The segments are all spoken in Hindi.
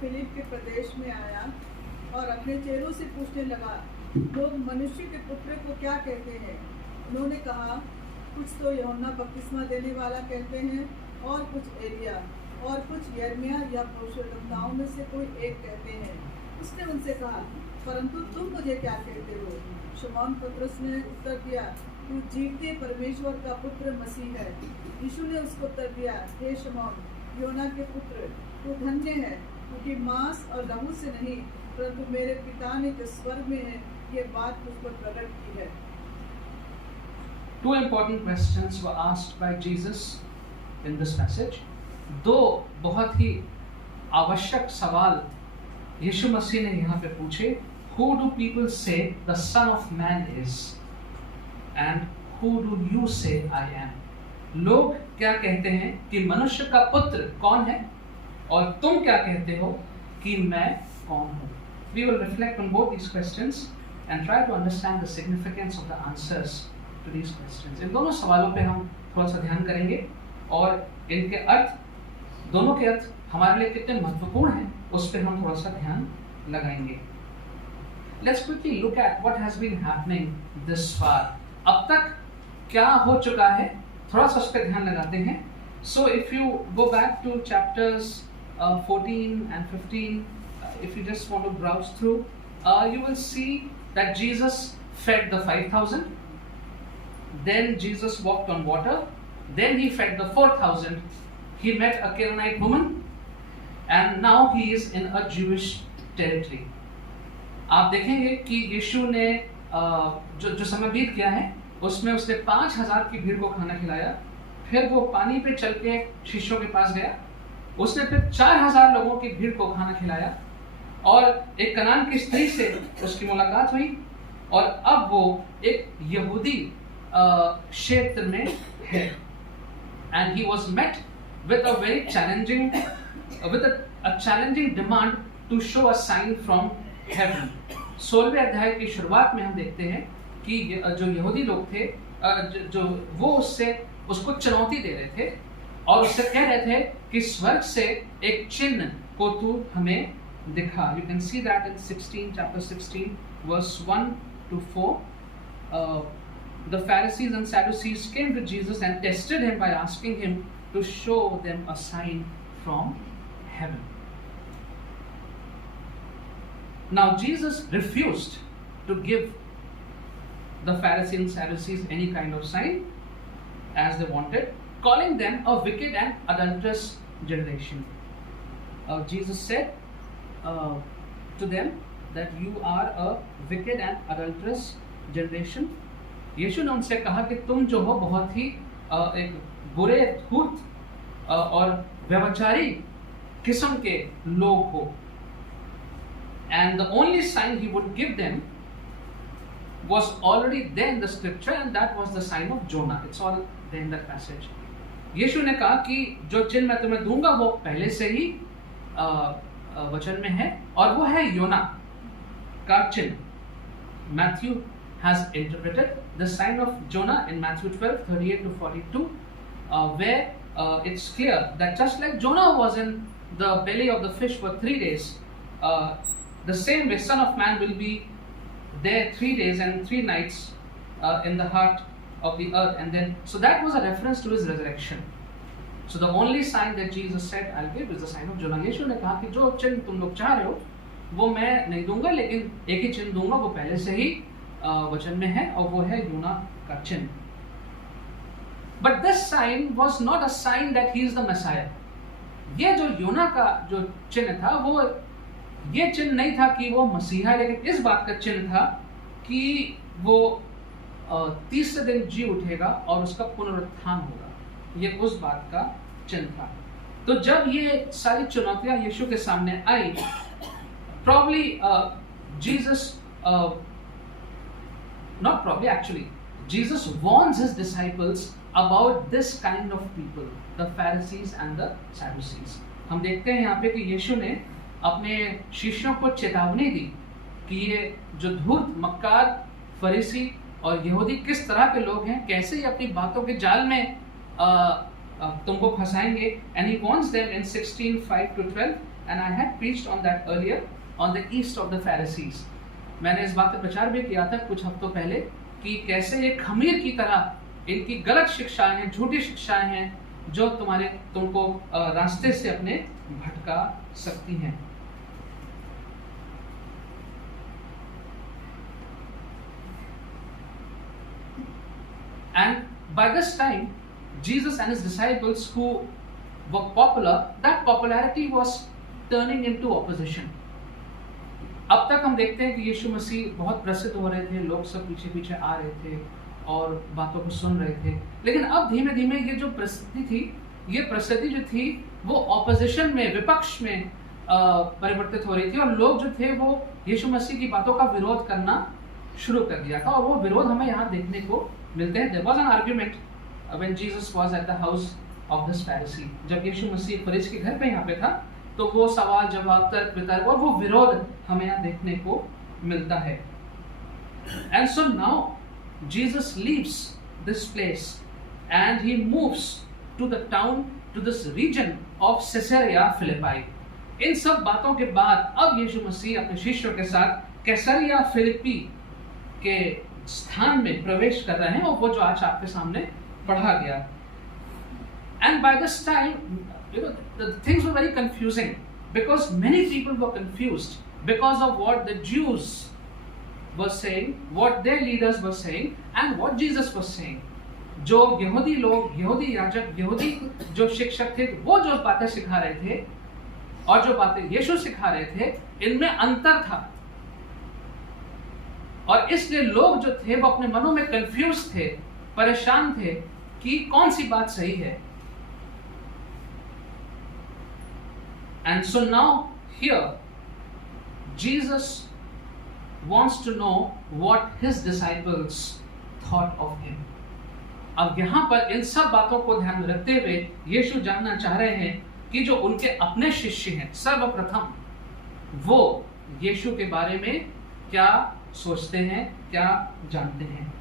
फिलिप के प्रदेश में आया और अपने चेलों से पूछने लगा, लोग मनुष्य के पुत्र को क्या कहते हैं? उन्होंने कहा, कुछ तो यूहन्ना बपतिस्मा देने वाला कहते हैं, और कुछ एलिया, और कुछ यिर्मयाह या भविष्यद्वक्ताओं में से कोई एक कहते हैं। उसने उनसे कहा, परंतु तुम मुझे क्या कहते हो? शमौन पतरस ने उत्तर दिया, तू जीवते परमेश्वर का पुत्र मसीह है। यीशु ने उसको उत्तर दिया, हे शमौन, योना के पुत्र, तू धन्य है, क्योंकि मांस और लहू से नहीं, परंतु मेरे पिता ने जो स्वर्ग में है ये बात तुझ पर प्रकट की है। Two important questions were asked by Jesus in this passage. दो बहुत ही आवश्यक सवाल यीशु मसीह ने यहाँ पे पूछे. Who do people say the Son of Man is? And who do you say I am? लोग क्या कहते हैं कि मनुष्य का पुत्र कौन है, और तुम क्या कहते हो कि मैं कौन हूँ? We will reflect on both these questions and try to understand the significance of the answers to these questions. इन दोनों सवालों पे हम थोड़ा सा ध्यान करेंगे और इनके अर्थ, दोनों के अर्थ हमारे लिए कितने महत्वपूर्ण हैं उस पर हम थोड़ा सा ध्यान लगाएंगे. Let's quickly look at what has been happening this far. अब तक क्या हो चुका है, थोड़ा सा उस पर ध्यान लगाते हैं. So if you go back to chapters 14 and 15, if you just want to browse through, you will see that Jesus fed the 5,000. Then Jesus walked on water. Then he fed the 4,000. He met a Canaanite woman, and now he is in a Jewish territory. आप देखेंगे कि यीशु ने जो समय बीत गया है उसमें उसने 5,000 की भीड़ को खाना खिलाया. फिर वो पानी पे चल के शिष्यों के पास गया. उसने फिर 4,000 लोगों की भीड़ को खाना खिलाया और एक कनान की स्त्री से उसकी मुलाकात हुई. और अब वो एक यहूदी क्षेत्र में है. And he was met with a very challenging, challenging demand to show a sign from heaven. 16वें अध्याय की शुरुआत में हम देखते हैं कि जो यहूदी लोग थे, जो वो उसको चुनौती दे रहे थे और उससे कह रहे थे कि स्वर्ग से एक चिन्ह को तू हमें दिखा. You can see that in chapter 16, verse 1 to 4. The Pharisees and Sadducees came to Jesus and tested him by asking him to show them a sign from heaven. Now Jesus refused to give the Pharisees and Sadducees any kind of sign as they wanted, calling them a wicked and adulterous generation. Jesus said to them that you are a wicked and adulterous generation. यीशु ने उनसे कहा कि तुम जो हो बहुत ही एक बुरे, धूर्त और व्यभिचारी किस्म के लोग हो. And the only sign he would give them was already there in the scripture, and that was the sign of Jonah. It's all there in that passage. यीशु ने कहा कि जो चिन्ह मैं तुम्हें दूंगा वो पहले से ही वचन में है, और वो है योना का चिन्ह. Matthew has interpreted the sign of Jonah in Matthew 12:38 to 42, where it's clear that just like Jonah was in the belly of the fish for 3 days, the same way Son of Man will be there 3 days and 3 nights in the heart of the earth. And then, so that was a reference to his resurrection. So the only sign that Jesus said I'll give is the sign of Jonah. यीशु ने कहा कि जो चिन्ह तुम लोग चाह रहे हो वो मैं नहीं दूंगा, लेकिन एक ही चिन्ह दूंगा, वो पहले से ही वचन में है, और वो है योना का चिन्ह. But this sign was not a sign that he is the Messiah. ये जो योना का जो चिन्ह था वो ये चिन्ह नहीं था कि वो मसीहा है, लेकिन इस बात का चिन्ह था कि वो 30 दिन जी उठेगा और उसका पुनरुत्थान होगा. ये उस बात का चिन्ह था. तो जब ये सारी चुनौतियां यीशु के सामने आई, probably Jesus not probably actually Jesus warns his disciples about this kind of people, the Pharisees and the Sadducees. हम देखते हैं यहाँ पे कि यीशु ने अपने शिष्यों को चेतावनी दी कि ये जो धूर्त, मक्कार, फरीसी और यहूदी किस तरह के लोग हैं, कैसे ये अपनी बातों के जाल में तुमको फंसाएंगे. And he warns them in 16:5 to 12 and I had preached on that earlier, on the east of the Pharisees. मैंने इस बात पर प्रचार भी किया था कुछ हफ्तों पहले कि कैसे ये खमीर की तरह इनकी गलत शिक्षाएं हैं, झूठी शिक्षाएं हैं, जो तुमको रास्ते से अपने भटका सकती हैं. And by this time, Jesus and his disciples who were popular, that popularity was turning into opposition. अब तक हम देखते हैं कि यीशु मसीह बहुत प्रसिद्ध हो रहे थे, लोग सब पीछे पीछे आ रहे थे और बातों को सुन रहे थे. लेकिन अब धीमे धीमे ये जो प्रसिद्धि थी, ये प्रसिद्धि जो थी वो ऑपोजिशन में, विपक्ष में परिवर्तित हो रही थी, और लोग जो थे वो यीशु मसीह की बातों का विरोध करना शुरू कर दिया था. और वो विरोध हमें यहाँ देखने को मिलते हैं. There was an argument when Jesus was at the house of this Pharisee. जब यीशु मसीह फरीस के घर पे यहाँ पे था, तो वो सवाल जवाब, तर्क वितर्क और वो विरोध हमें यहाँ देखने को मिलता है. And so now Jesus leaves this place and he moves to the town, to this region of Caesarea Philippi. इन सब बातों के बाद अब यीशु मसीह अपने शिष्यों के साथ कैसरिया फिलिप्पी के स्थान में प्रवेश कर रहे हैं, और वो जो आज आपके सामने पढ़ा गया. And by this time, the things were very confusing because many people were confused because of what the Jews were saying, what their leaders were saying, and what Jesus was saying. जो यहूदी लोग, यहूदी याजक, यहूदी जो शिक्षक थे, वो जो बातें सिखा रहे थे और जो बातें यीशु सिखा रहे थे, इनमें अंतर था. और इसलिए लोग जो थे वो अपने मनों में कंफ्यूज थे, परेशान थे कि कौन सी बात सही है. And so now here Jesus wants to know what his disciples thought of him. अब यहाँ पर इन सब बातों को ध्यान में रखते हुए यीशु जानना चाह रहे हैं कि जो उनके अपने शिष्य हैं, सर्वप्रथम वो यीशु के बारे में क्या सोचते हैं, क्या जानते हैं.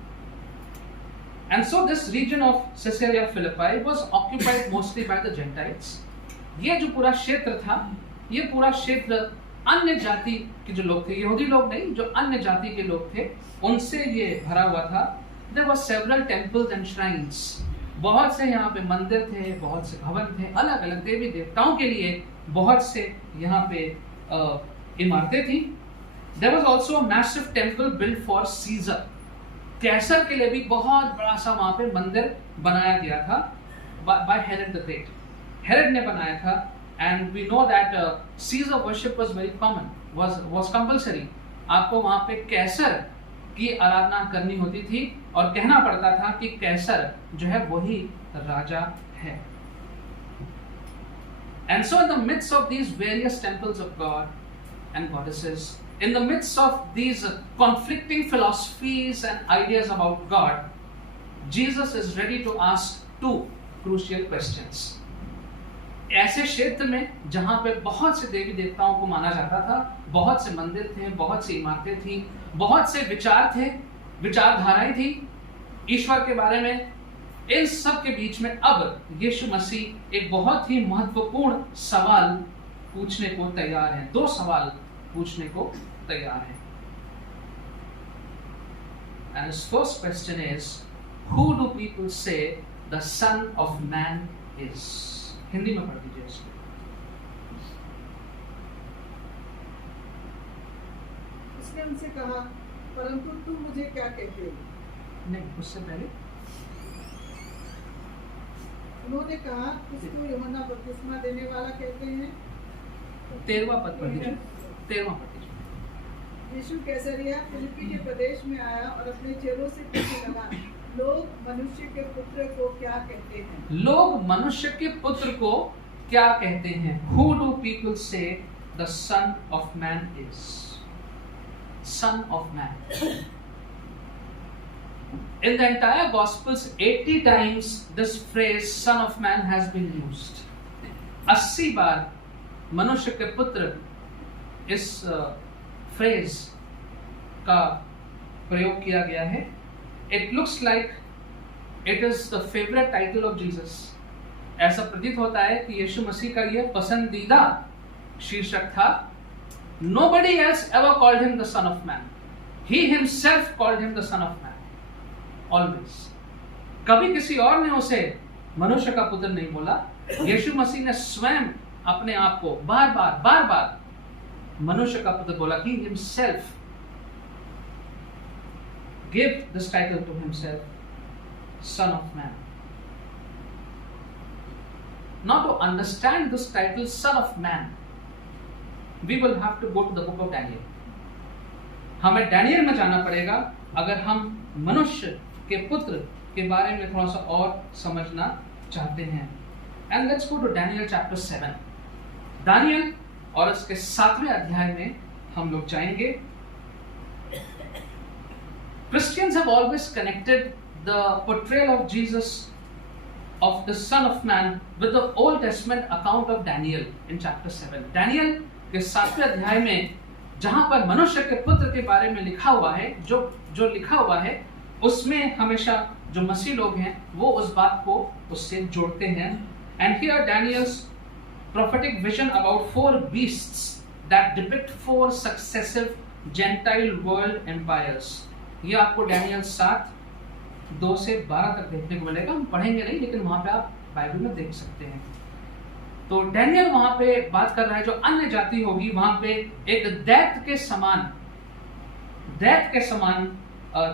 And so this region of Caesarea Philippi was occupied mostly by the Gentiles. ये जो पूरा क्षेत्र था, ये पूरा क्षेत्र अन्य जाति के जो लोग थे, यहूदी लोग नहीं, जो अन्य जाति के लोग थे, उनसे ये भरा हुआ था. There were several temples and shrines. बहुत से यहाँ पे मंदिर थे, बहुत से भवन थे, अलग अलग देवी देवताओं के लिए बहुत से यहाँ पे इमारतें थी. There was also a massive temple built for Caesar. कैसर के लिए भी बहुत बड़ा सा वहाँ पे मंदिर बनाया गया था by Herod the Great. Herod ने बनाया था. And we know that Caesar worship was very common, was compulsory. आपको वहाँ पे कैसर की आराधना करनी होती थी और कहना पड़ता था कि कैसर जो है वही राजा है. And so in the midst of these various temples of God and goddesses, in the midst of these conflicting philosophies and ideas about God, Jesus is ready to ask two crucial questions. ऐसे क्षेत्र में जहाँ पे बहुत से देवी देवताओं को माना जाता था, बहुत से मंदिर थे, बहुत सी इमारतें थी, बहुत से विचार थे, विचारधाराएं थी ईश्वर के बारे में, इन सब के बीच में अब यीशु मसीह एक बहुत ही महत्वपूर्ण सवाल पूछने को तैयार हैं. दो सवाल पूछने को तैयार हैं. And his first question is, who do people say the Son of Man is? Hindi में पढ़ दीजिए इसको. उसने उनसे कहा, परंतु तुम मुझे क्या कहते हो? नहीं, उससे पहले उन्होंने कहा, किसको यूहन्ना बपतिस्मा देने वाला कहते हैं? 13वां पद पढ़ दीजिए. 13वां पद दीजिए. यीशु कैसरिया फिलिप्पी के प्रदेश में आया और अपने चेलों से पूछने लगा, लोग मनुष्य के पुत्र को क्या कहते हैं? लोग मनुष्य के पुत्र को क्या कहते हैं? Who do people say the Son of Man is? Son of Man. In the entire Gospels, 80 times this phrase Son of Man has been used. 80 बार मनुष्य के पुत्र इस phrase का प्रयोग किया गया है. It looks like it is the favorite title of Jesus. ऐसा प्रतीत होता है कि यीशु मसीह का यह पसंदीदा शीर्षक था Nobody else ever called him the Son of Man. He himself called him the Son of Man. Always. कभी किसी और ने उसे मनुष्य का पुत्र नहीं बोला, यीशु मसीह ने स्वयं अपने आप को बार बार मनुष्य का पुत्र बोला. He himself gave this title to himself, Son of Man. Now to understand this title, Son of Man, we will have to go to the book of Daniel. हमें डैनियल में जाना पड़ेगा अगर हम मनुष्य के पुत्र के बारे में थोड़ा सा और समझना चाहते हैं. And let's go to Daniel chapter 7. Daniel और इसके 7वें अध्याय में हम लोग जाएंगे. Christians have always connected the portrayal of Jesus, of the Son of Man, with the Old Testament account of Daniel in chapter 7. Daniel के 7वें अध्याय में जहां पर मनुष्य के पुत्र के बारे में लिखा हुआ है, जो लिखा हुआ है उसमें हमेशा जो मसीह लोग हैं वो उस बात को उससे जोड़ते हैं. And here Daniel's prophetic vision about 4 beasts that depict 4 successive Gentile world empires. ये आपको डैनियल 7:2 से 12 तक देखने को मिलेगा. हम पढ़ेंगे नहीं, लेकिन वहां पे आप बाइबल में देख सकते हैं. तो डैनियल वहां पे बात कर रहा है जो अन्य जाति होगी वहां पे एक दैत्य के समान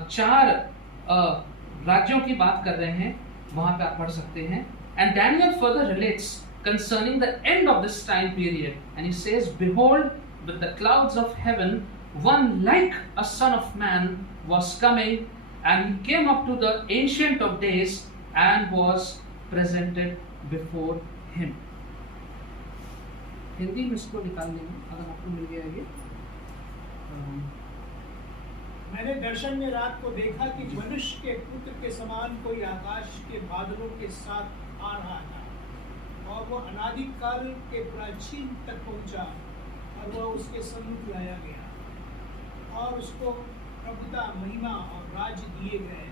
4 राज्यों की बात कर रहे हैं. वहां पे आप पढ़ सकते हैं. And Daniel further relates concerning the end of this time period, and he says, behold, with the clouds of heaven one like a son of man was coming, and he came up to the ancient of days and was presented before him. Hindi में इसको निकाल लेंगे अगर आपको मिल गया ये. मैंने दर्शन में रात को देखा कि मनुष्य के पुत्र के समान कोई आकाश के बादलों के साथ आ रहा था, और वो अनादिकाल के प्राचीन तक पहुंचा, और वह उसके सम्मुख लाया गया, और उसको प्रभुता, महिमा और राज्य दिए गए,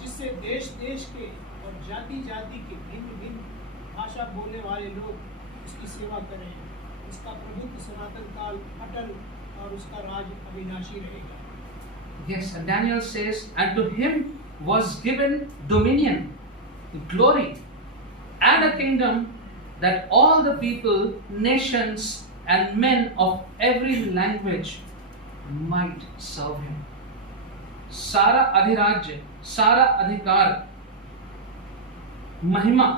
जिससे देश देश के और जाति जाति के भिन्न भिन्न भाषा बोलने वाले लोग उसकी सेवा करें. उसका प्रभुत्व सनातन काल अटल, और उसका राज अविनाशी रहेगा. Yes, and Daniel says, and to him was given dominion, glory, and a kingdom, that all the people, nations, and men of every language might serve him. सारा अधिराज्य, सारा अधिकार, महिमा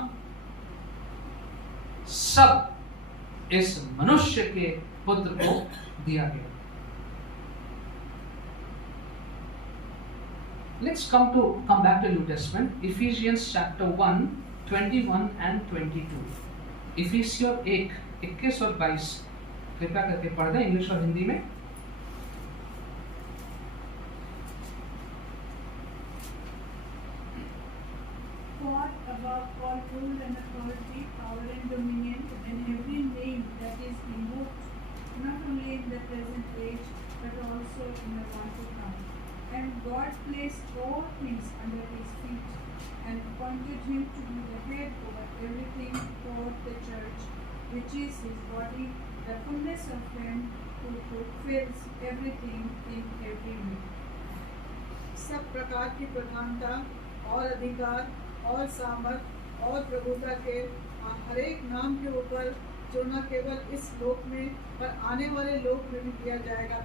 सब इस मनुष्य के पुत्र को दिया गया. Let's come back to New Testament. Ephesians chapter 1, 21 and 22. इफिसियों 1, 21 और 22 कृपया करके पढ़ दें इंग्लिश और हिंदी में. God above all rule and authority, power and dominion, and every name that is invoked, not only in the present age, but also in the one to come. And God placed all things under his feet, and appointed him to be the head over everything for the church, which is his body, the fullness of him who fulfills everything in every way. सब प्रकार की प्रधानता और अधिकार और सामर्थ और प्रभुता के हर एक नाम के ऊपर, जो न केवल इस लोक में पर आने वाले लोक में भी दिया जाएगा,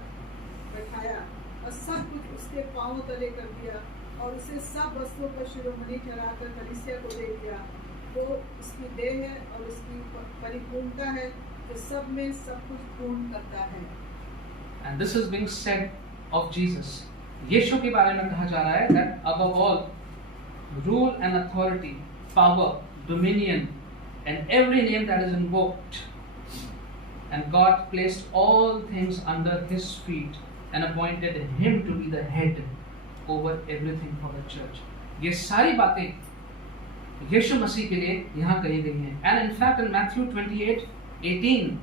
बैठाया, और सब कुछ उसके पांवों तले कर दिया, और उसे सब वस्तुओं का शिरोमणि ठहराकर कलीसिया को दे दिया. वो उसकी देह है और उसकी परिपूर्णता है, जो सब में सब कुछ पूर्ण करता है. And this is being said of Jesus. यीशु के बारे में कहा जा रहा है that above all rule and authority, power, dominion, and every name that is invoked, and God placed all things under his feet and appointed him to be the head over everything for the church. ये सारी बातें यीशु मसीह के लिए यहाँ कही गई हैं. And in fact in Matthew 28:18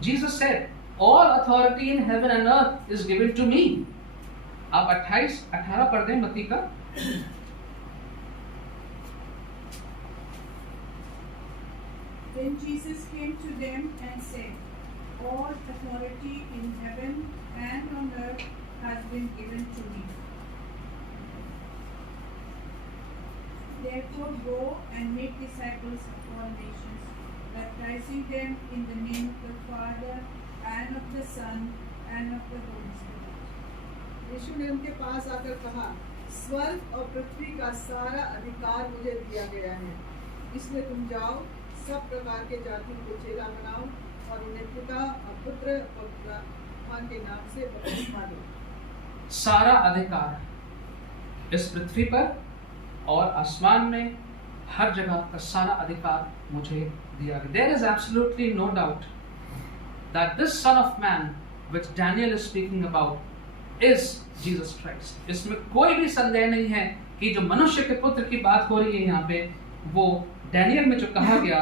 Jesus said, all authority in heaven and earth is given to me. आप 28-18 पढ़ दें मत्ती का. Then Jesus came to them and said, All authority in heaven and on earth has been given to me. Therefore go and make disciples of all nations, baptizing them in the name of the Father and of the Son and of the Holy Spirit. यीशु ने उनके पास आकर कहा, स्वर्ग और पृथ्वी का सारा अधिकार मुझे दिया गया है, इसलिए तुम जाओ, सब प्रकार के जातियों को चेला बनाओ और उन्हें पिता और पुत्र और पवित्र आत्मा के नाम से बपतिस्मा दो। सारा अधिकार इस पृथ्वी पर और आसमान में हर जगह का सारा अधिकार मुझे दिया गया। There is absolutely no doubt that this Son of Man which Daniel is speaking about is Jesus Christ. इसमें कोई भी संदेह नहीं है कि जो मनुष्य के पुत्र की बात हो रही है यहाँ पे, वो डैनियल में जो कहा गया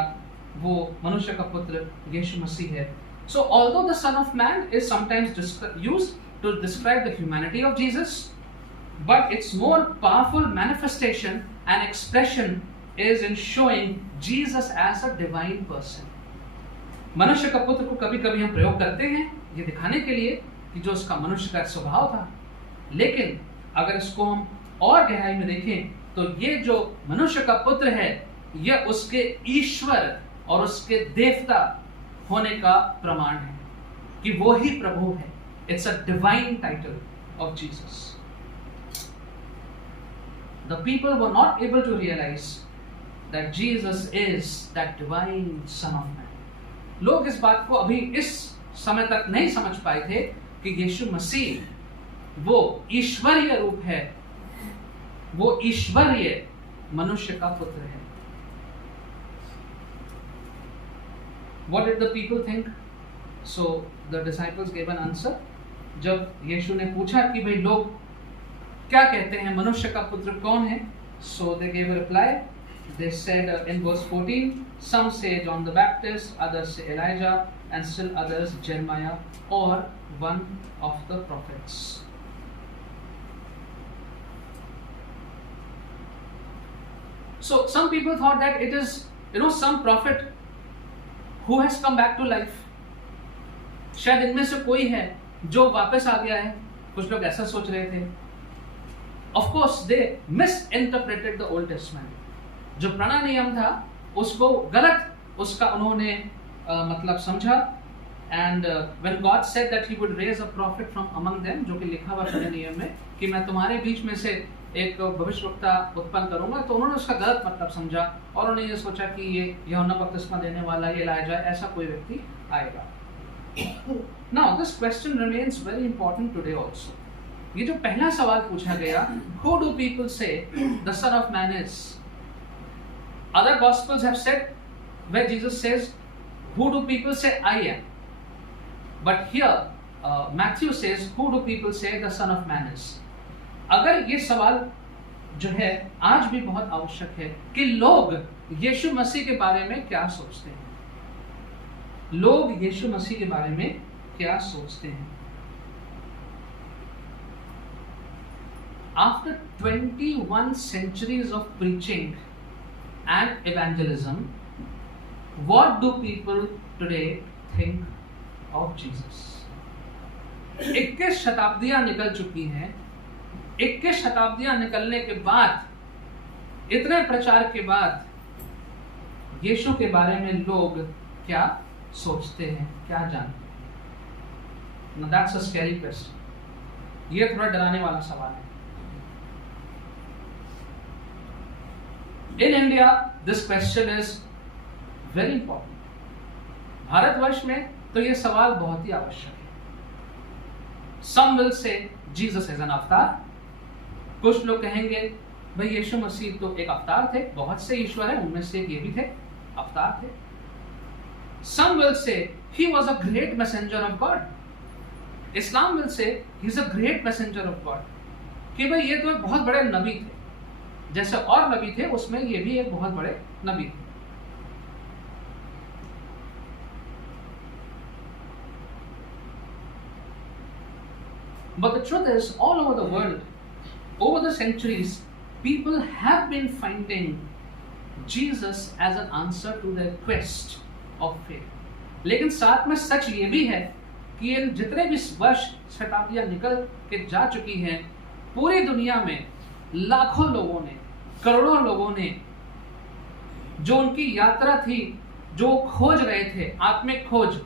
वो मनुष्य का पुत्र यीशु मसीह है। So although the Son of Man is sometimes used to describe the humanity of Jesus, but its more powerful manifestation and expression is in showing Jesus as a divine person. मनुष्य का पुत्र को कभी-कभी हम प्रयोग करते हैं ये दिखाने के लिए कि जो उसका मनुष्य का स्वभाव था, लेकिन अगर इसको हम और गहराई में देखें तो ये जो मनुष्य का पुत्र है यह उसके ईश्वर और उसके देवता होने का प्रमाण है कि वो ही प्रभु है। It's a divine title of Jesus. The people were not able to realize that Jesus is that divine Son of Man. लोग इस बात को अभी इस समय तक नहीं समझ पाए थे कि यीशु मसीह वो ईश्वरीय रूप है, वो ईश्वरीय मनुष्य का पुत्र है। What did the people think? So the disciples gave an answer. जब यीशु ने पूछा कि भाई लोग क्या कहते हैं, मनुष्य का पुत्र कौन है? So they gave a reply. They said in verse 14, some say John the Baptist, others say Elijah, and still others Jeremiah or one of the prophets. So some people thought that it is, some prophet who has come back to life. शायद इनमें से कोई है जो वापस आ गया है, कुछ लोग ऐसा सोच रहे थे। Of course they misinterpreted the Old Testament. जो पुराना नियम था उसको गलत उसका उन्होंने मतलब समझा। And when God said that He would raise a prophet from among them, जो कि लिखा हुआ पुराने नियम में कि मैं तुम्हारे बीच में से एक भविष्यवक्ता उत्पन्न करूंगा, तो उन्होंने उसका गलत मतलब समझा और उन्होंने ये सोचा कि ये यूहन्ना बपतिस्मा देने वाला ये एलिजा ऐसा कोई व्यक्ति आएगा। Now this question remains very important today also. ये जो पहला सवाल पूछा गया, who do people say the Son of Man is? Other Gospels have said where Jesus says, who do people say I am? But here Matthew says, who do people say the Son of Man is? अगर ये सवाल जो है आज भी बहुत आवश्यक है कि लोग यीशु मसीह के बारे में क्या सोचते हैं, लोग यीशु मसीह के बारे में क्या सोचते हैं। After 21 centuries of preaching and evangelism, what do people today think of Jesus? 21 शताब्दियां निकल चुकी हैं। 21 शताब्दियां निकलने के बाद, इतने प्रचार के बाद यीशु के बारे में लोग क्या सोचते हैं, क्या जानते हैं? Now that's a scary question. ये थोड़ा डराने वाला सवाल है। In India, this question is very important. Bharatvarsh में तो ये सवाल बहुत ही आवश्यक है। Some will say Jesus is an avatar. कुछ लोग कहेंगे भाई यीशु मसीह तो एक अवतार थे, बहुत से ईश्वर हैं उनमें से ये भी थे, अवतार थे। Some will say he was a great messenger of God. Islam will say he is a great messenger of God. कि भाई ये तो एक बहुत बड़े नबी थे, जैसे और नबी थे उसमें ये भी एक बहुत बड़े नबी थे। But the truth is, all over the world, over the centuries, people have been finding Jesus as an answer to their quest of faith. लेकिन साथ में सच ये भी है कि इन जितने भी वर्ष शताब्दियां निकल के जा चुकी हैं, पूरी दुनिया में लाखों लोगों ने, करोड़ों लोगों ने जो उनकी यात्रा थी, जो खोज रहे थे, आत्मिक खोज,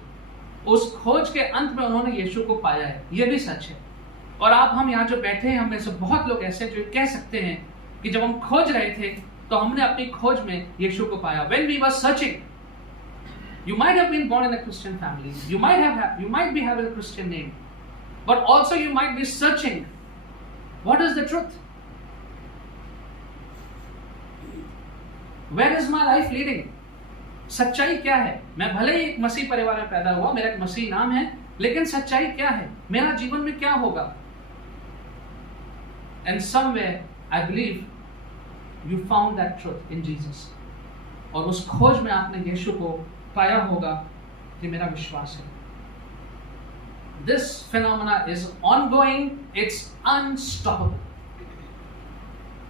उस खोज के अंत में उन्होंने यीशु को पाया है। ये भी सच है। और आप हम यहाँ जो बैठे हैं, हम में से बहुत लोग ऐसे जो कह सकते हैं कि जब हम खोज रहे थे तो हमने अपनी खोज में यीशु को पाया। When we were searching, you might have been born in a Christian family, you might be having a Christian name, but also you might be searching, what is the truth? Where is my life leading? सच्चाई क्या है? मैं भले ही एक मसीह परिवार में पैदा हुआ, मेरा एक मसीह नाम है, लेकिन सच्चाई क्या है? मेरा जीवन में क्या होगा? And somewhere I believe you found that truth in Jesus. और उस खोज में आपने यीशु को पाया होगा कि मेरा विश्वास है। This phenomena is ongoing, it's unstoppable.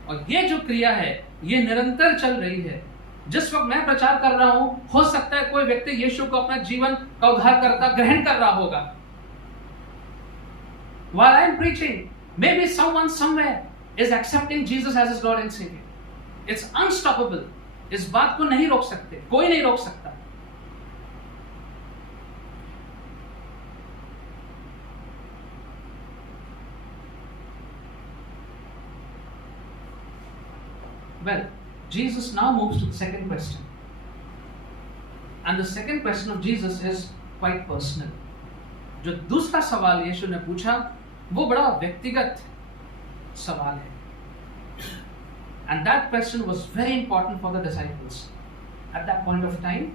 और ये जो क्रिया है, ये निरंतर चल रही है। जिस वक्त मैं प्रचार कर रहा हूं, हो सकता है कोई व्यक्ति यीशु को अपना जीवन का उद्धारकर्ता ग्रहण कर रहा होगा। While I am preaching, maybe someone somewhere is accepting Jesus as his Lord and Savior. It's unstoppable. इस बात को नहीं रोक सकते, कोई नहीं रोक सकता। Well, Jesus now moves to the second question. And the second question of Jesus is quite personal. जो दूसरा सवाल यीशु ने पूछा, वो बड़ा व्यक्तिगत सवाल है। And that question was very important for the disciples at that point of time,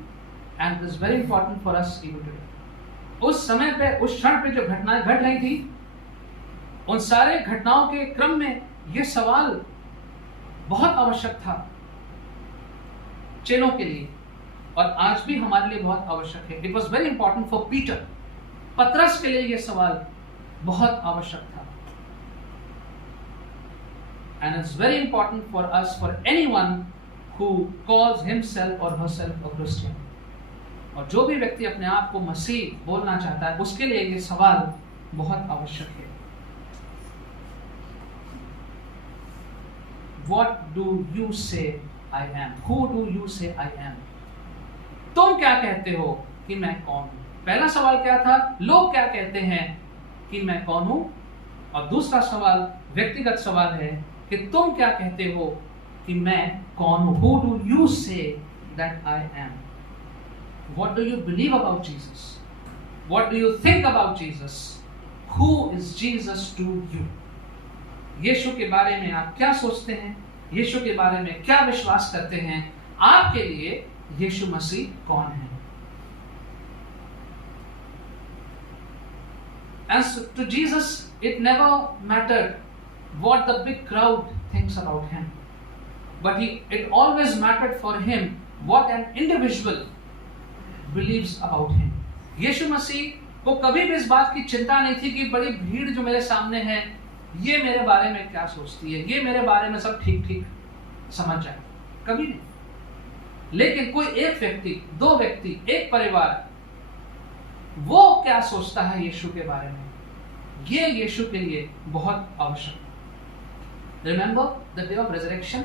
and it is very important for us even today. उस समय पे, उस क्षण पे जो घटनाएं घट रही थी, उन सारे घटनाओं के क्रम में ये सवाल बहुत आवश्यक था चेलों के लिए, और आज भी हमारे लिए बहुत आवश्यक है। It was very important for Peter. पतरस के लिए ये सवाल बहुत आवश्यक था। And it's very important for us, for anyone who calls himself or herself a Christian. और जो भी व्यक्ति अपने आप को मसीह बोलना चाहता है, उसके लिए ये सवाल बहुत आवश्यक है। What do you say I am? Who do you say I am? तुम क्या कहते हो कि मैं कौन हूं? पहला सवाल क्या था? लोग क्या कहते हैं कि मैं कौन हूं? और दूसरा सवाल, व्यक्तिगत सवाल है कि तुम क्या कहते हो कि मैं कौन हूं? Who do you say that I am? What do you believe about Jesus? What do you think about Jesus? Who is Jesus to you? यीशु के बारे में आप क्या सोचते हैं? यीशु के बारे में क्या विश्वास करते हैं? आपके लिए यीशु मसीह कौन है? And so to Jesus, it never mattered what the big crowd thinks about him, but it always mattered for him what an individual believes about him. यीशु मसीह को कभी भी इस बात की चिंता नहीं थी कि बड़ी भीड़ जो मेरे सामने है, ये मेरे बारे में क्या सोचती है, ये मेरे बारे में सब ठीक ठीक समझ जाए, कभी नहीं। लेकिन कोई एक व्यक्ति, दो व्यक्ति, एक परिवार, वो क्या सोचता है यीशु के बारे में, ये यीशु के लिए बहुत आवश्यक है। Remember the day of resurrection,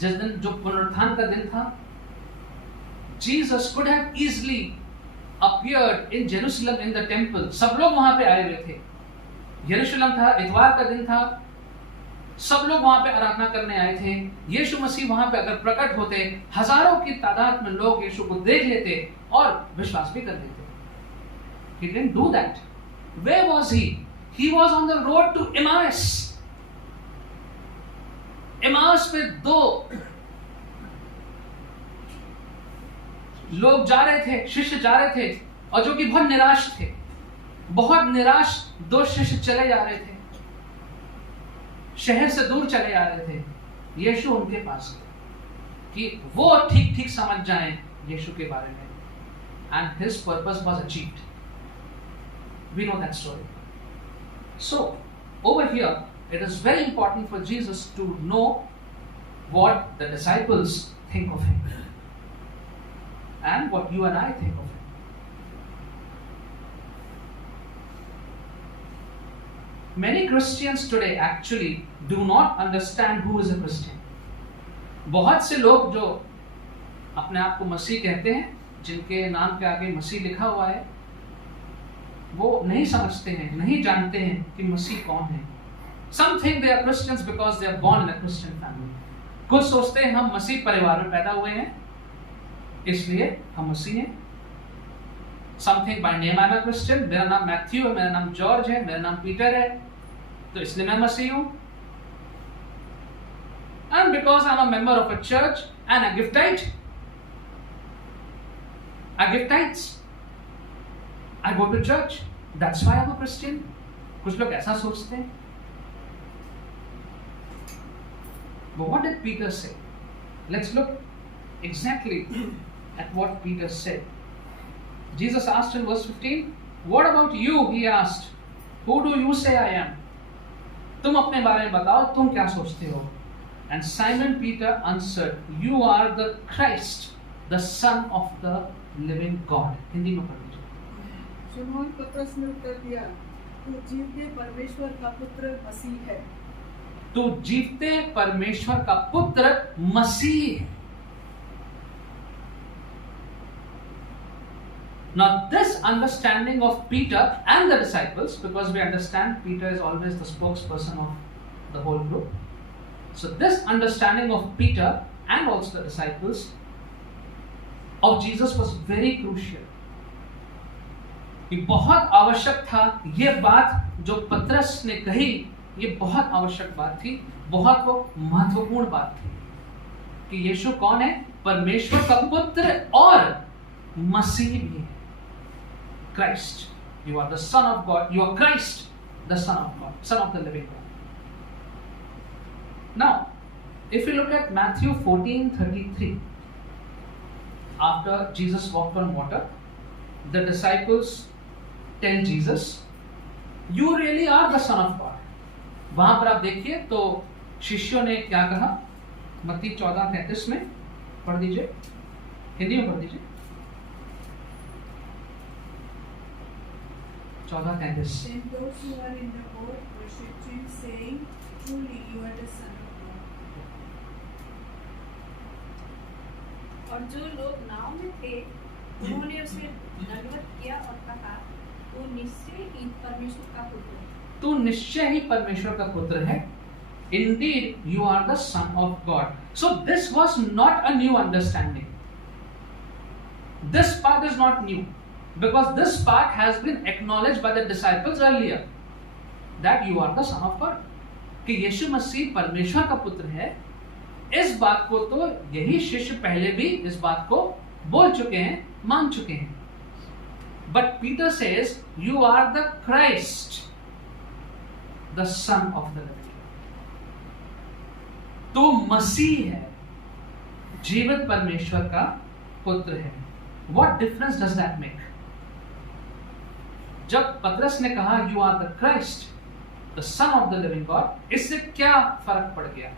जिस दिन जो पुनरुत्थान का दिन था, Jesus could have easily appeared in Jerusalem in the temple. सब लोग वहां पे आए हुए थे, यरूशलेम था, इतवार का दिन था, सब लोग वहां पे आराधना करने आए थे। यीशु मसीह वहां पे अगर प्रकट होते, हजारों की तादाद में लोग यीशु को देख लेते और विश्वास भी कर लेते। He didn't do that. Where was he? He was on the road to Emmaus. Emmaus पे दो लोग जा रहे थे, शिष्य जा रहे थे, और जो कि बहुत निराश थे, बहुत निराश दो शिष्य चले जा रहे थे, शहर से दूर चले जा रहे थे। यीशु उनके पास गए कि वो ठीक ठीक समझ जाएं यीशु के बारे में, and his purpose was achieved. We know that story. So over here, it is very important for Jesus to know what the disciples think of him and what you and I think of him. Many Christians today actually do not understand who is a Christian. बहुत से लोग जो अपने आप को मसीह कहते हैं, जिनके नाम के आगे मसीह लिखा हुआ है, वो नहीं समझते हैं, नहीं जानते हैं कि मसीह कौन है. Some think they are Christians because they are born in a Christian family. कुछ सोचते हैं हम मसीह परिवार में पैदा हुए हैं, इसलिए हम मसीह हैं. Some think by name I am a Christian. मेरा नाम मैथ्यू है, मेरा नाम जॉर्ज है, मेरा नाम पीटर है, तो इसलिए मैं मसीह हूँ. And because I am a member of a church and I give tithe, I give tithes, I go to church, that's why I am a Christian. कुछ लोग ऐसा सोचते हैं. But what did Peter say? Let's look exactly at what Peter said. Jesus asked in verse 15, "What about you?" He asked. "Who do you say I am?" तुम अपने बारे में बताओ, तुम क्या सोचते हो? And Simon Peter answered, "You are the Christ, the Son of the living God." Hindi में पढ़ लीजिए. शमौन पतरस ने उत्तर दिया, तू जीवते परमेश्वर का पुत्र मसीह है. तू जीवते परमेश्वर का पुत्र मसीह है. Now this understanding of Peter and the disciples, because we understand Peter is always the spokesperson of the whole group. So this understanding of Peter and also the disciples of Jesus was very crucial. ये बहुत आवश्यक था. ये बात जो पतरस ने कही, ये बहुत आवश्यक बात थी, बहुत वो महत्वपूर्ण बात थी कि यीशु कौन है? परमेश्वर का पुत्र और मसीह भी है. Christ, you are the Son of God. You are Christ, the Son of God, Son of the living God. Now, if you look at Matthew 14:33, after Jesus walked on water, the disciples tell Jesus, "You really are the Son of God." वहां पर आप देखिए तो शिष्यों ने क्या कहा? मत्ती 14:33 में पढ़ दीजिए, हिंदी में पढ़ दीजिए. 14:33. Then those who are in the boat worshipped him, saying, "Truly you are the Son of God." और जो लोग नाव में थे, उन्होंने उसे दंडवत किया और कहा, "वो निश्चय ही परमेश्वर का पुत्र है." तू निश्चय ही परमेश्वर का पुत्र है. Indeed, you are the Son of God. So this was not a new understanding. This part is not new, because this part has been acknowledged by the disciples earlier, that you are the Son of God. कि यीशु मसीह परमेश्वर का पुत्र है. इस बात को तो यही शिष्य पहले भी इस बात को बोल चुके हैं, मान चुके हैं. But Peter says, "You are the Christ, the Son of the living God." तू मसीह है, जीवित परमेश्वर का पुत्र है. What difference does that make? जब पतरस ने कहा "You are the Christ, the Son of the living God," इससे क्या फर्क पड़ गया?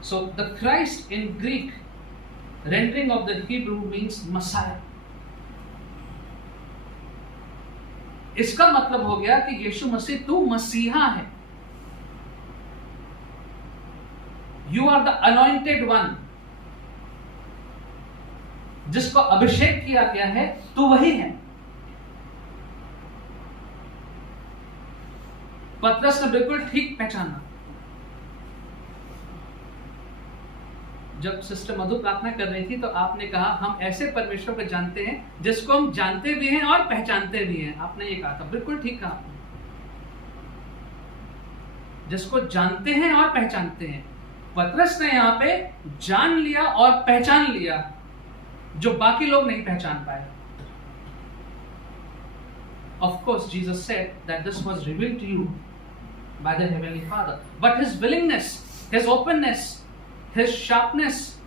So the Christ in Greek rendering of the Hebrew means Messiah. इसका मतलब हो गया कि यीशु मसीह तू मसीहा है. You are the anointed one, जिसको अभिषेक किया गया है, तू वही है. पतरस ने बिल्कुल ठीक पहचाना. जब सिस्टर मधु प्रार्थना कर रही थी तो आपने कहा हम ऐसे परमेश्वर को जानते हैं जिसको हम जानते भी हैं और पहचानते भी हैं. आपने ये कहा था, बिल्कुल ठीक कहा आपने. जिसको जानते हैं और पहचानते हैं. पतरस ने यहाँ पे जान लिया और पहचान लिया जो बाकी लोग नहीं पहचान पाए. Of course, Jesus said that this was revealed to you by the Heavenly Father. But his willingness, his openness, his sharpness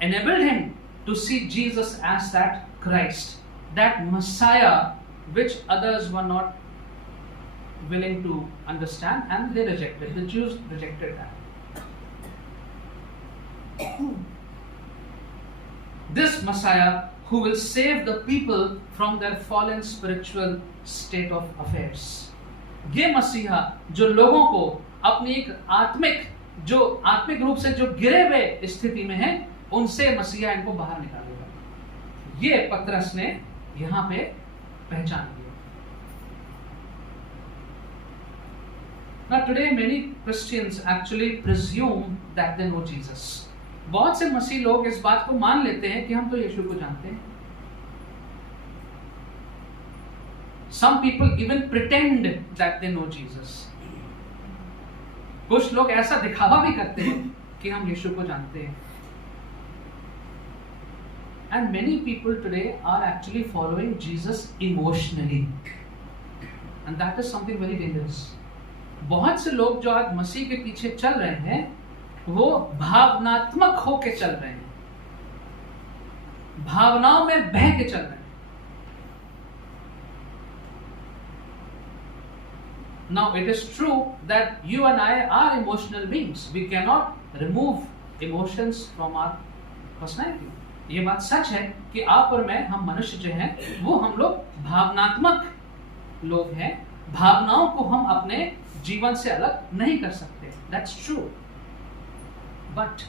enabled him to see Jesus as that Christ, that Messiah, which others were not willing to understand, and they rejected. The Jews rejected that. This Messiah who will save the people from their fallen spiritual state of affairs. ये मसीहा जो लोगों को अपनी एक आत्मिक रूप से जो गिरे हुए स्थिति में है, उनसे मसीहा इनको बाहर निकालेगा। ये पतरस ने यहाँ पे पहचान लिया। Now today many Christians actually presume that they know Jesus. बहुत से मसीह लोग इस बात को मान लेते हैं कि हम तो यीशु को जानते हैं। Some people even pretend that they know Jesus. कुछ लोग ऐसा दिखावा भी करते हैं कि हम यीशु को जानते हैं। And many people today are actually following Jesus emotionally, and that is something very dangerous. बहुत से लोग जो आज मसीह के पीछे चल रहे हैं, वो भावनात्मक होके चल रहे हैं, भावनाओं में बह के चल रहे हैं। Now it is true that you and I are emotional beings. We cannot remove emotions from our personality. ये बात सच है कि आप और मैं, हम मनुष्य जो हैं, वो हम लोग भावनात्मक लोग हैं। भावनाओं को हम अपने जीवन से अलग नहीं कर सकते। That's true. But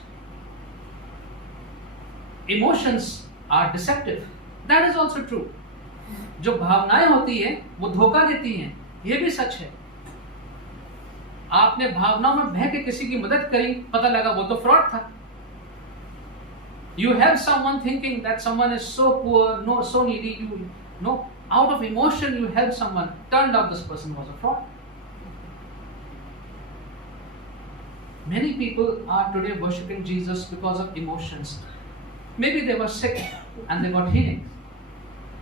emotions are deceptive. That is also true. जो भावनाएं होती हैं वो धोखा देती हैं, ये भी सच है। आपने भावनाओं में बह के किसी की मदद करी, पता लगा वो तो फ्रॉड था। You help someone thinking that someone is so poor, no, so needy. Out of emotion you help someone. Turned out this person was a fraud. Many people are today worshipping Jesus because of emotions. Maybe they were sick and they got healing.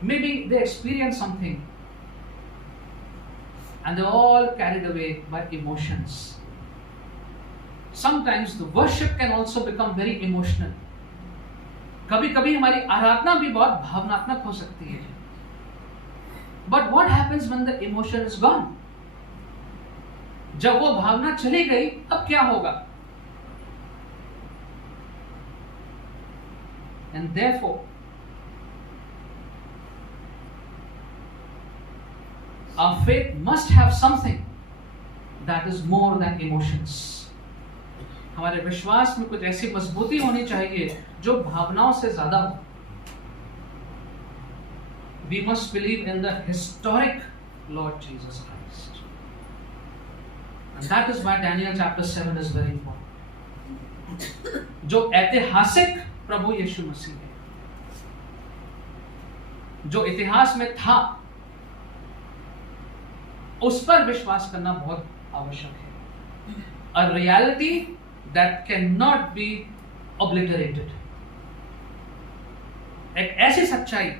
Maybe they experienced something and they're all carried away by emotions. Sometimes the worship can also become very emotional. कभी-कभी हमारी आराधना भी बहुत भावनात्मक हो सकती है। But what happens when the emotion is gone? जब वो भावना चली गई, अब क्या होगा? And therefore, our faith must have something that is more than emotions. हमारे विश्वास में कुछ ऐसी मजबूती होनी चाहिए जो भावनाओं से ज्यादा हो। We must believe in the historic Lord Jesus Christ. And that is why Daniel chapter 7 is very important. जो ऐतिहासिक प्रभु यीशु मसीह है, जो इतिहास में था, उस पर विश्वास करना बहुत आवश्यक है। A reality that cannot be obliterated. एक ऐसी सच्चाई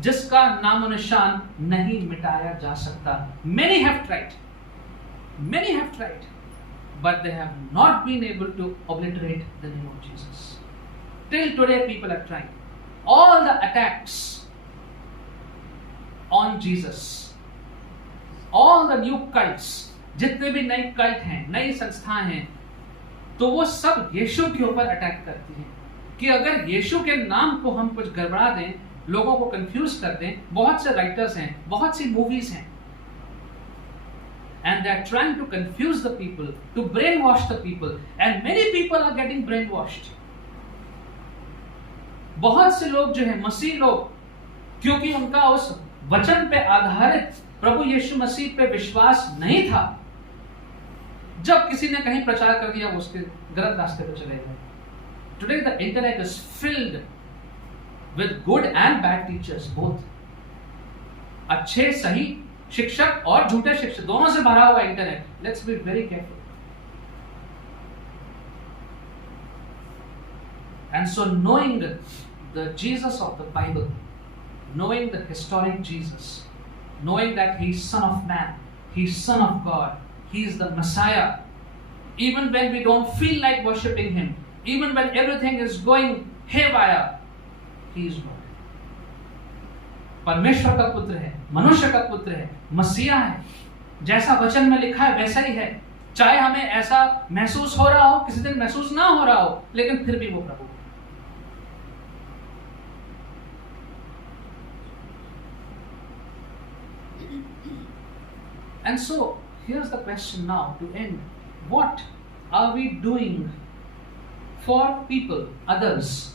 जिसका नामो निशान नहीं मिटाया जा सकता। Many have tried, but they have not been able to obliterate the name of Jesus. Till today, people are trying. All the attacks on Jesus, all the new cults, जितने भी नई कल्ट हैं, नई संस्थाएं हैं, तो वो सब यीशु के ऊपर अटैक करती हैं कि अगर यीशु के नाम को हम कुछ गड़बड़ा दें, लोगों को कंफ्यूज कर दें। बहुत से राइटर्स हैं, बहुत सी मूवीज हैं, and they are trying to confuse the people, to brainwash the people, and many people are getting brainwashed. बहुत से लोग जो है मसीह लोग, क्योंकि उनका उस वचन पे आधारित प्रभु यीशु मसीह पे विश्वास नहीं था, जब किसी ने कहीं प्रचार कर दिया वो उसके गलत रास्ते पे चले गए। Today the internet is filled with good and bad teachers both. अच्छे सही शिक्षक और झूठे शिक्षक दोनों से भरा हुआ internet. Let's be very careful. And so knowing the Jesus of the Bible, knowing the historic Jesus, knowing that He is Son of Man, He is Son of God, He is the Messiah, even when we don't feel like worshipping Him, even when everything is going haywire, He is God. परमेश्वर का पुत्र है, मनुष्य का पुत्र है, मसीहा है, जैसा वचन में लिखा है वैसा ही है। चाहे हमें ऐसा महसूस हो रहा हो, किसी दिन महसूस ना हो रहा हो, लेकिन फिर भी वो प्रभु है। And so here's the question now to end. What are we doing for people, others,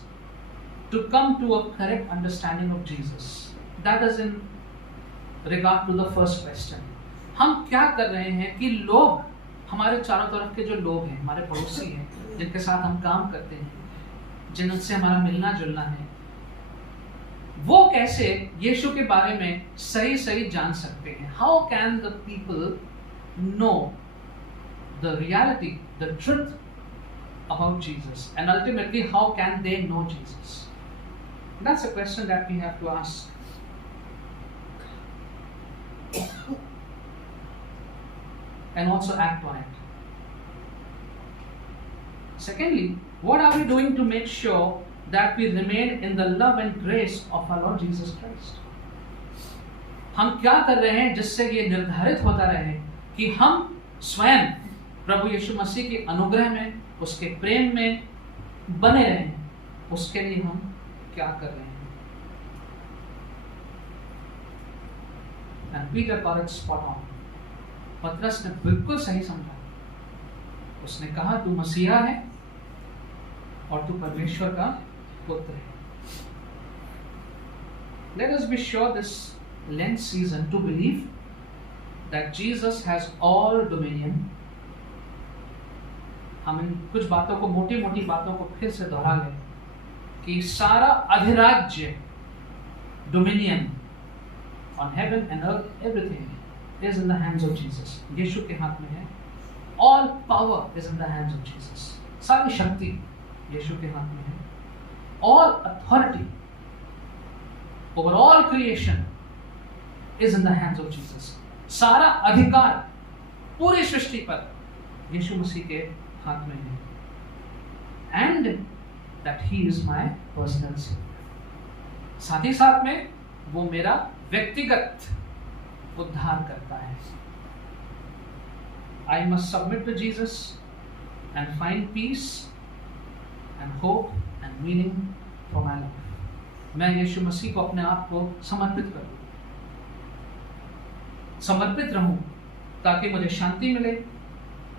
to come to a correct understanding of Jesus? That is in regard to the first question. हम क्या कर रहे हैं कि लोग, हमारे चारों तरफ के जो लोग हैं, हमारे पड़ोसी हैं, जिनके साथ हम काम करते हैं, जिनसे हमारा मिलना जुलना है, वो कैसे यीशु के बारे में सही सही जान सकते हैं? How can the people know the reality, the truth about Jesus, and ultimately how can they know Jesus? That's a question that we have to ask. And also act on it. Secondly, what are we doing to make sure that we remain in the love and grace of our Lord Jesus Christ? हम क्या कर रहे हैं जिससे ये निर्धारित होता रहे कि हम स्वयं प्रभु यीशु मसीह के अनुग्रह में, उसके प्रेम में बने रहें? उसके लिए हम क्या कर रहे हैं? And Peter got it spot on. पतरस ने बिल्कुल सही समझा। उसने कहा तू मसीहा है और तू परमेश्वर का पुत्र है। Let us be sure this Lent season to believe that Jesus has all dominion. हम इन कुछ बातों को, मोटी मोटी बातों को फिर से दोहरा लें कि सारा अधिराज्य, dominion on heaven and earth, everything is in the hands of Jesus. यीशु के हाथ में है। All power is in the hands of Jesus. सारी शक्ति यीशु के हाथ में है। All authority over all creation is in the hands of Jesus. सारा अधिकार पूरी सृष्टि पर यीशु मसीह के हाथ में है। And that he is my personal savior. साथ ही साथ में वो मेरा व्यक्तिगत उद्धार करता है। I must submit to Jesus and find peace and hope and meaning for my life. मैं यीशु मसीह को अपने आप को समर्पित करूं, समर्पित रहूं, ताकि मुझे शांति मिले,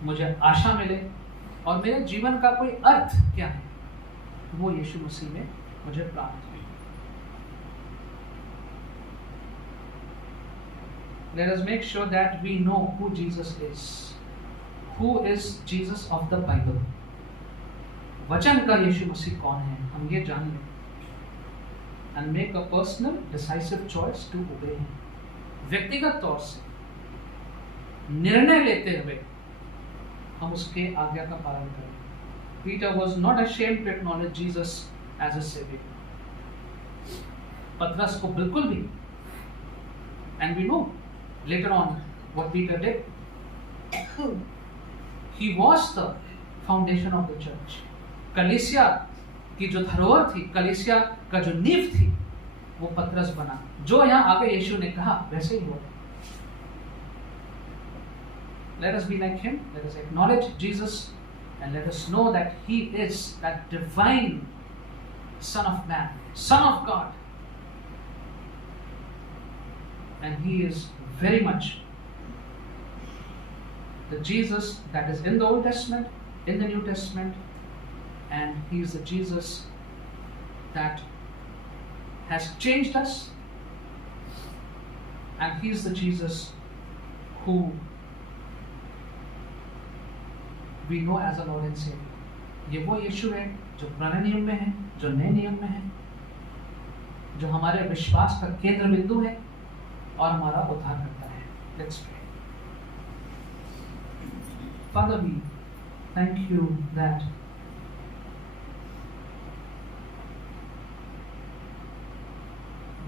मुझे आशा मिले और मेरे जीवन का कोई अर्थ क्या है वो यीशु मसीह में मुझे प्राप्त हो। Let us make sure that we know who Jesus is. Who is Jesus of the Bible? वचन का यीशु मसीह कौन है, हम ये जान लें। And make a personal, decisive choice to obey him. व्यक्तिगत तौर से निर्णय लेते हुए हम उसके आज्ञा का पालन करें। Peter was not ashamed to acknowledge Jesus as a savior. पतरस को बिल्कुल भी, and we know later on what Peter did. He was the foundation of the church. कलीसिया की जो धरोहर थी, कलीसिया का जो नींव थी, वो पतरस बना। जो यहाँ आगे यीशु ने कहा वैसे ही हुआ। Let us be like him. Let us acknowledge Jesus and let us know that he is that divine Son of Man, Son of God, and he is very much the Jesus that is in the Old Testament, in the New Testament, and he is the Jesus that has changed us, and he is the Jesus who we know as a Lord and Savior. ये वो यीशु है जो पुराने नियम में है, जो नए नियम में है, जो हमारे विश्वास का केंद्र बिंदु है और हमारा उद्धार करता है। Let's pray. Father, we thank you that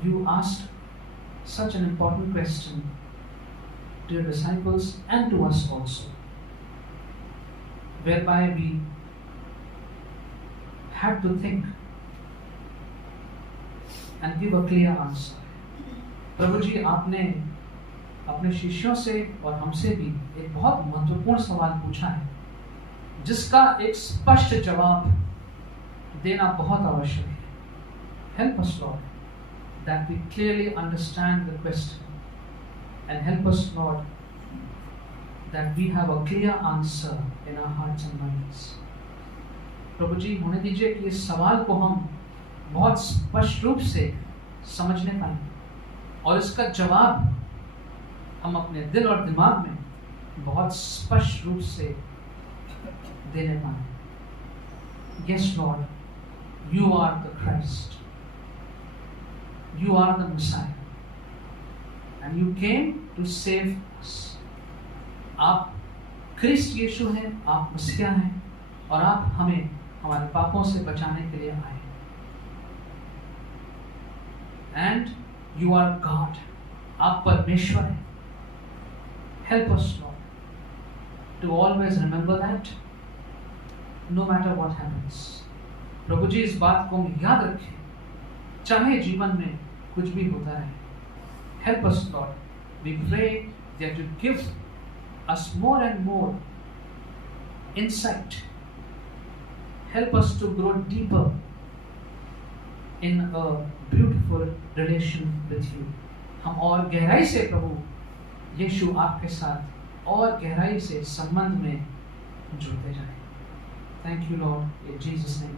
you asked such an important question to your disciples and to us also, whereby we had to think and give a clear answer. प्रभु जी, आपने अपने शिष्यों से और हमसे भी एक बहुत महत्वपूर्ण सवाल पूछा है, जिसका एक स्पष्ट जवाब देना बहुत आवश्यक है. Help us, Lord, that we clearly understand the question, and help us, Lord, that we have a clear answer in our hearts and minds. प्रभु जी, होने दीजिए कि इस सवाल को हम बहुत स्पष्ट रूप से समझने पाए और इसका जवाब हम अपने दिल और दिमाग में बहुत स्पष्ट रूप से देने पाए. Yes, Lord, you are the Christ. You are the Messiah. And you came to save us. आप क्रिस्ट यीशु हैं, आप मसीहा हैं और आप हमें हमारे पापों से बचाने के लिए आए. And you are God. आप परमेश्वर हैं. Help us, Lord, to always remember that, no matter what happens. प्रभु जी, इस बात को हम याद रखें, चाहे जीवन में कुछ भी होता रहे. Help us, Lord. We pray that you give us more and more insight. Help us to grow deeper in a beautiful relation with you. हम और गहराई से प्रभु यीशु आपके साथ और गहराई से संबंध में जुड़ते जाएं. Thank you, Lord. In Jesus' name.